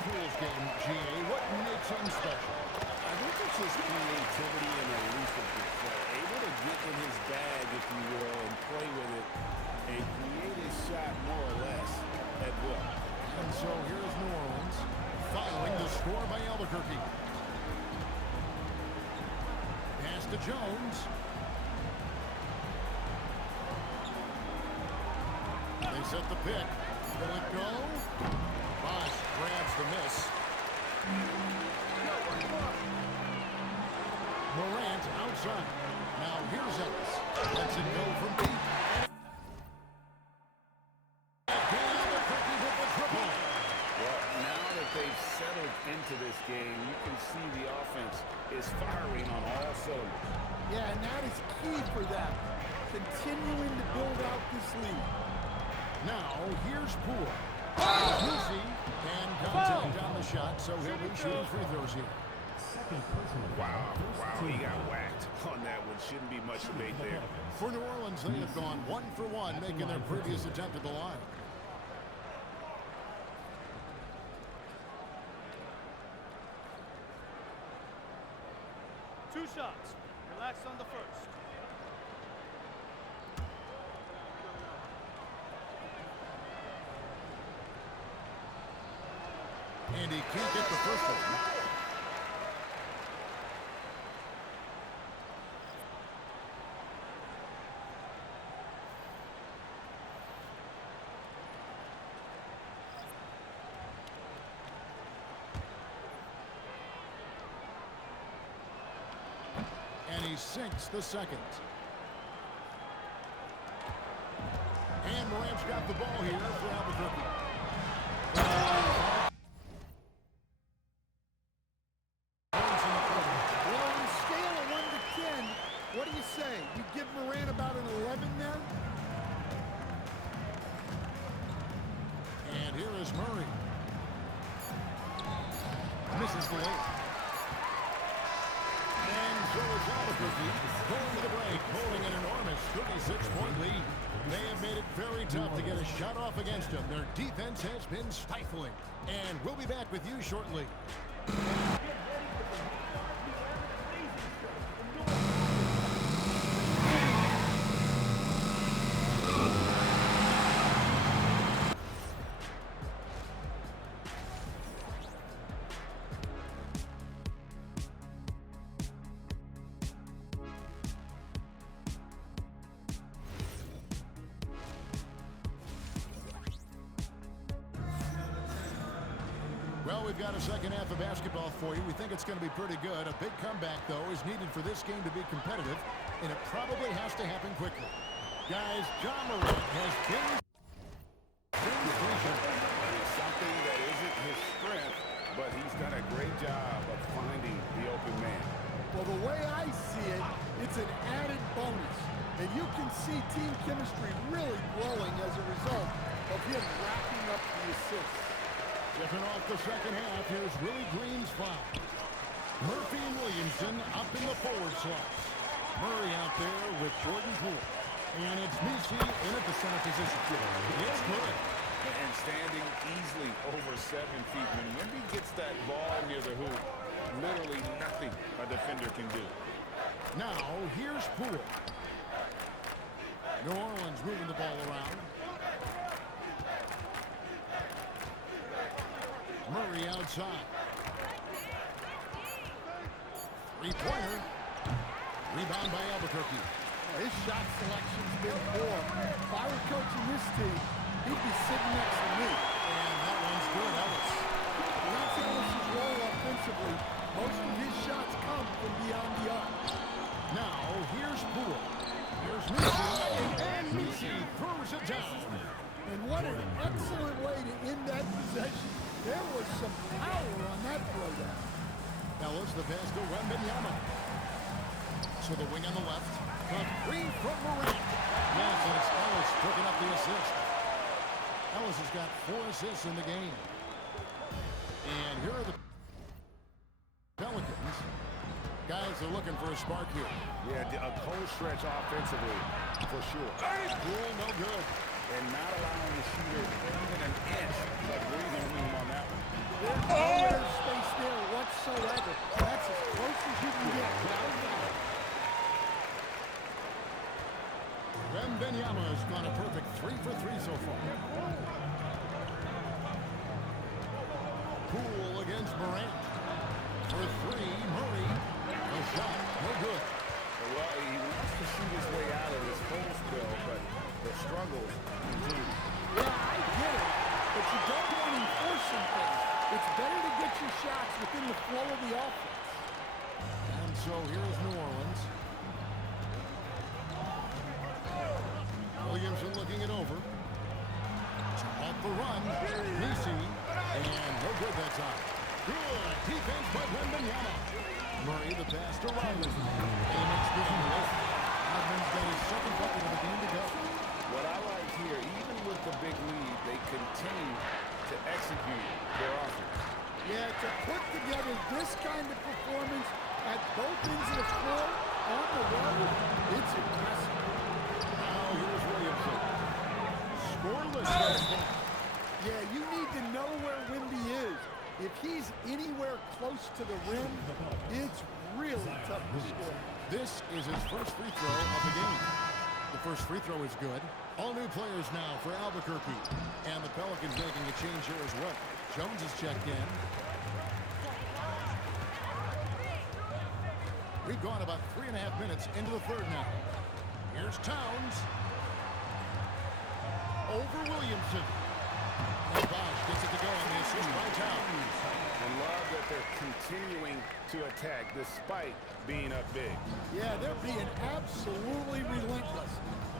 Poole's game, GA. What makes him special? I think it's his creativity and elusiveness. Able to get in his bag, if you will, and play with it and create his shot more or less at will. And so here's New Orleans following the score by Albuquerque. Pass to Jones. They set the pick. Will it go? Bosch grabs the miss. Morant outside. Now here's Ellis. Lets it go from deep. Well, now that they've settled into this game, you can see the offense is firing on all cylinders. Yeah, and that is key for them. Continuing to build out this lead. Now, here's Poole. Lucy can contact down the shot, so he'll be shooting free throws here. Wow, he got whacked on that one. Shouldn't be much debate there. For New Orleans, they have gone 1 for 1, making their previous attempt at the line. Two shots. Relax on the first. And he can't get the first one. And he sinks the second. And Morant's got the ball here for Albuquerque. Well, on a scale of 1 to 10, what do you say? You give Morant about an 11 there? And here is Murray. Misses the eight. And so it's Albuquerque going to the break, holding an enormous 36-point lead. They have made it very tough to get a shot off against them. Their defense has been stifling. And we'll be back with you shortly. Well, we've got a second half of basketball for you. We think it's going to be pretty good. A big comeback, though, is needed for this game to be competitive, and it probably has to happen quickly. Guys, John Morant has been Something that isn't his strength, but he's done a great job of finding the open man. Well, the way I see it, it's an added bonus. And you can see team chemistry really growing as a result of him racking up the assists. Kicking off the second half, here's Willie Green's foul. Murphy and Williamson up in the forward slots. Murray out there with Jordan Poole. And it's Myteam in at the center position. It's good. And standing easily over 7 feet. When Wemby gets that ball near the hoop, literally nothing a defender can do. Now, here's Poole. New Orleans moving the ball around. Murray outside. Three-pointer. Rebound by Albuquerque. His shot selection's been poor. If I were coaching this team, he'd be sitting next to me. And that one's good, Ellis. Well, that's Ellis' role offensively. Most of his shots come from beyond the arc. Now, here's Poole. Here's Myteam. And Myteam throws it down. And what an excellent way to end that possession. There was some power on that throwdown. Ellis, the pass to Wembanyama. So the wing on the left. A three from Morant. Yes, and it's Ellis picking up the assist. Ellis has got 4 assists in the game. And here are the Pelicans. Guys are looking for a spark here. Yeah, a cold stretch offensively, for sure. Poole, no good. And not allowing the shooter even an inch of breathing room on that one. They're finds Morant. For three, Murray. A shot, no good. Well, he wants to shoot his way out of this hole spell, but the struggles continue. Yeah, I get it, but you don't want him forcing things. It's better to get your shots within the flow of the offense. And so here's New Orleans. Williamson looking it over. Off the run, Nisi, and no good that time. Good defense by Wembanyama. Murray, the pass to Riley. And he makes good on the left. Rodman's got his second bucket of the game to go. What I like here, even with the big lead, they continue to execute their offense. Yeah, to put together this kind of performance at both ends of the floor on the road, it's impressive. Now here's Williamson. Scoreless last night. Yeah, you need to know where Wemby is. If he's anywhere close to the rim, it's really tough to score. This is his first free throw of the game. The first free throw is good. All new players now for Albuquerque. And the Pelicans making a change here as well. Jones is checked in. We've gone about 3.5 minutes into the third now. Here's Towns. Over Williamson. And Bosch gets it to go on the assist by Towns. And love that they're continuing to attack despite being up big. Yeah, they're being absolutely relentless,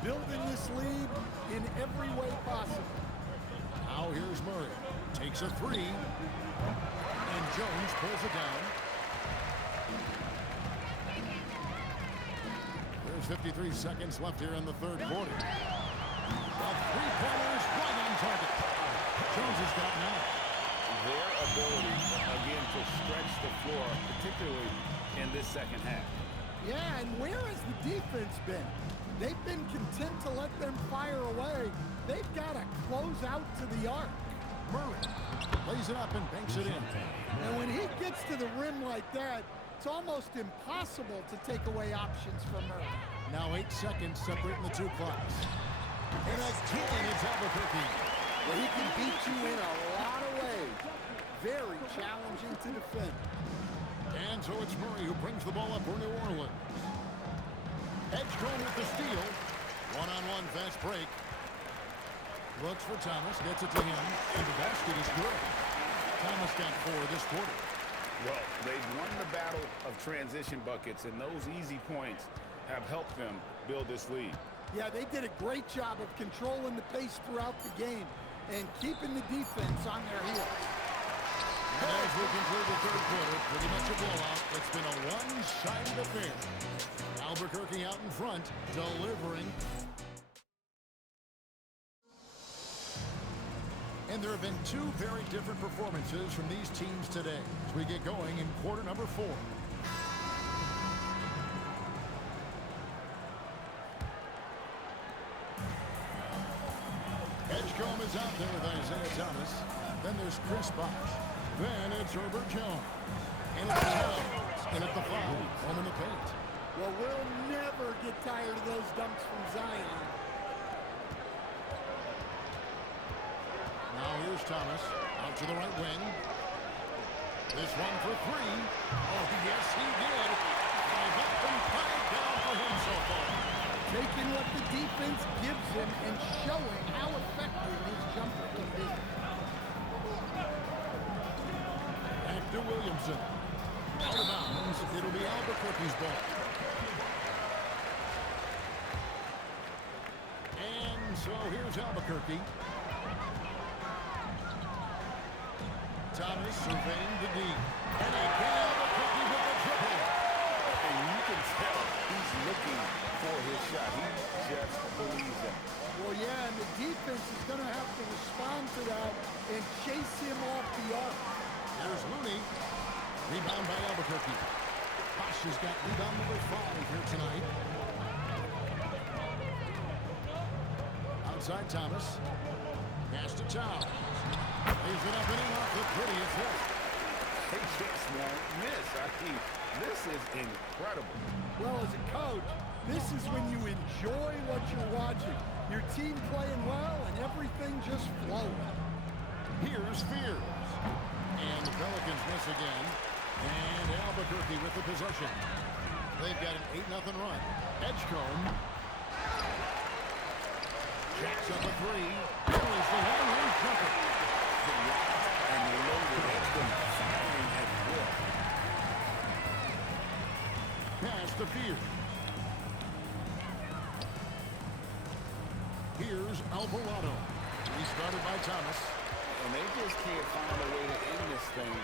building this lead in every way possible. Now here's Murray. Takes a three. And Jones pulls it down. There's 53 seconds left here in the third quarter. The three-pointers right on target. Jones has got 9. Their ability, again, to stretch the floor, particularly in this second half. Yeah, and where has the defense been? They've been content to let them fire away. They've got to close out to the arc. Murray lays it up and banks it in. And when he gets to the rim like that, it's almost impossible to take away options from Murray. Now 8 seconds separating the two clocks. And again, it's Albuquerque. Well, he can beat you in a lot of ways. Very challenging to defend. And so it's Murray who brings the ball up for New Orleans. Edgecombe with the steal. One-on-one fast break. Looks for Thomas, gets it to him, and the basket is good. Thomas got 4 this quarter. Well, they've won the battle of transition buckets, and those easy points have helped them build this lead. Yeah, they did a great job of controlling the pace throughout the game and keeping the defense on their heels. And as we conclude the third quarter, pretty much a blowout. It's been a one-sided affair. Albuquerque out in front, delivering. And there have been 2 very different performances from these teams today as we get going in quarter number 4. Edgecombe is out there with Isaiah Thomas. Then there's Chris Bosh. Then it's Herbert Jones. And it's Towns. And at the 5, home in the paint. Well, we'll never get tired of those dunks from Zion. Now here's Thomas. Out to the right wing. This one for 3. Oh, yes, he did. 5 up and 5 down for him so far. Taking what the defense gives him and showing how effective his jumper can be. Back to Williamson. Out of bounds. It'll be Albuquerque's ball. And so here's Albuquerque. Thomas surveying the D. And again, Albuquerque with the triple. And you can tell he's looking for his shot. He just believes that. Well, yeah, and the defense is going to have to respond to that and chase him off the arc. There's Looney. Rebound by Albuquerque. Bosh has got rebound number 5 here tonight. Outside Thomas. Pass to Towns. Lays it up and in off the prettiest hit. They just won't miss. I mean, this is incredible. Well, as a coach, this is when you enjoy what you're watching. Your team playing well and everything just flowing. Here's Fears. And the Pelicans miss again. And Albuquerque with the possession. They've got an 8-0 run. Edgecombe. Jacks up a three. There's the long-range jumper. The locked and loaded Edgecombe firing at will. Pass to Fears. Here's Alvarado. He started by Thomas. And they just can't find a way to end this thing.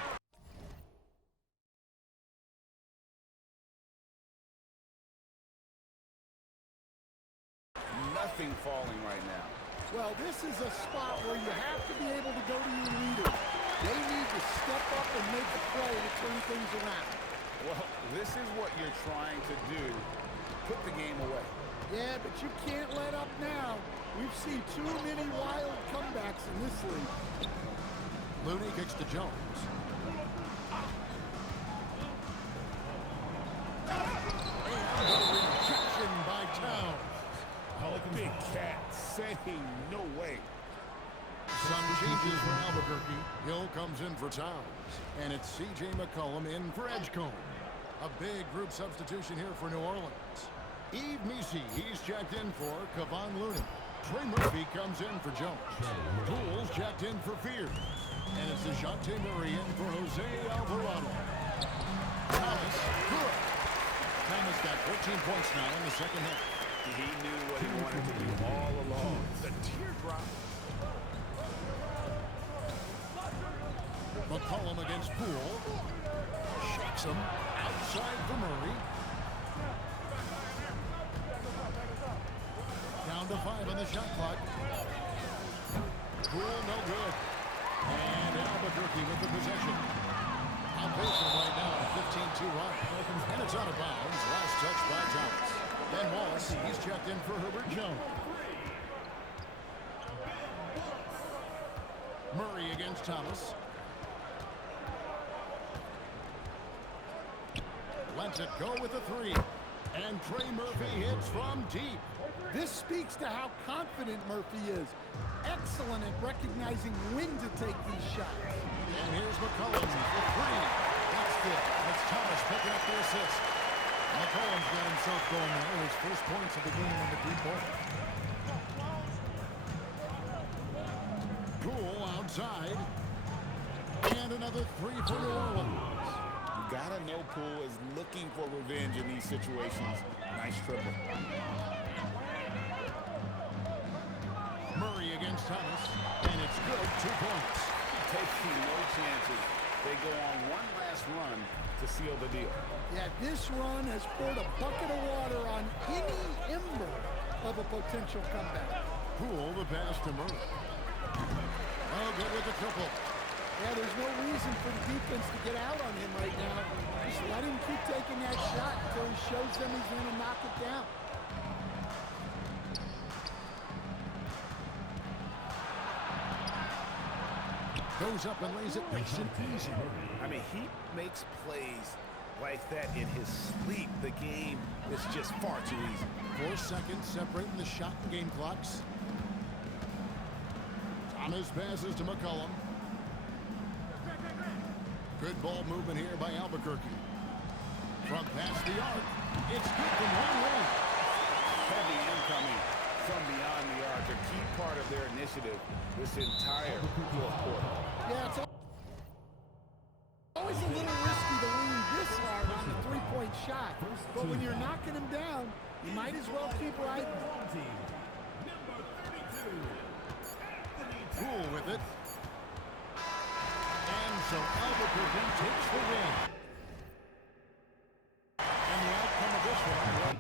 Nothing falling right now. Well, this is a spot where you have to be able to go to your leaders. They need to step up and make a play to turn things around. Well, this is what you're trying to do. Put the game away. Yeah, but you can't let up now. We've seen too many wild comebacks in this league. Looney kicks to Jones. And a rejection by Towns. Oh, big cat saying no way. Some changes for Albuquerque. Hill comes in for Towns. And it's C.J. McCollum in for Edgecombe. A big group substitution here for New Orleans. Yves Missi, he's checked in for Kevon Looney. Trey Murphy comes in for Jones. Poole's checked in for Fears. And it's DeJounte Murray in for Jose Alvarado. Thomas, good. Thomas got 14 points now in the second half. He knew what he wanted to do all along. The teardrop. McCollum against Poole. Shakes him. Outside for Murray. Down to 5 on the shot clock. Poole, no good. And Albuquerque with the possession. On pace right now, a 15-2 run. And it's out of bounds. Last touch by Thomas. Ben Wallace, he's checked in for Herbert Jones. Murray against Thomas. Lets it go with a three. And Trey Murphy hits from deep. This speaks to how confident Murphy is. Excellent at recognizing when to take these shots. And here's McCollum for three. That's it. That's Thomas picking up the assist. McCollum's got himself going now. His first points of the game on the deep ball. Poole outside. And another three for New Orleans. You gotta know Poole is looking for revenge in these situations. Nice triple. Murray against Thomas. And it's good. 2 points. Taking no chances. They go on one last run to seal the deal. Yeah, this run has poured a bucket of water on any ember of a potential comeback. Poole the pass to Murray. Oh, good with the triple. Yeah, there's no reason for the defense to get out on him right now. Just let him keep taking that shot until he shows them he's going to knock it down. Goes up and lays it nice and easy. I mean, he makes plays like that in his sleep. The game is just far too easy. 4 seconds separating the shot and game clocks. Thomas passes to McCollum. Good ball movement here by Albuquerque. From past the arc, it's good from long range. Heavy incoming from beyond the arc, a key part of their initiative this entire fourth quarter. Yeah, it's always a little risky to lean this hard on the three-point shot. But when you're knocking him down, you might as well keep riding. Poole with it. And so Albuquerque takes the win. And the outcome of this one.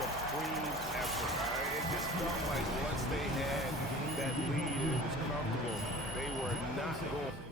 Supreme effort. It just felt like once they had that lead, it was comfortable. They were not going.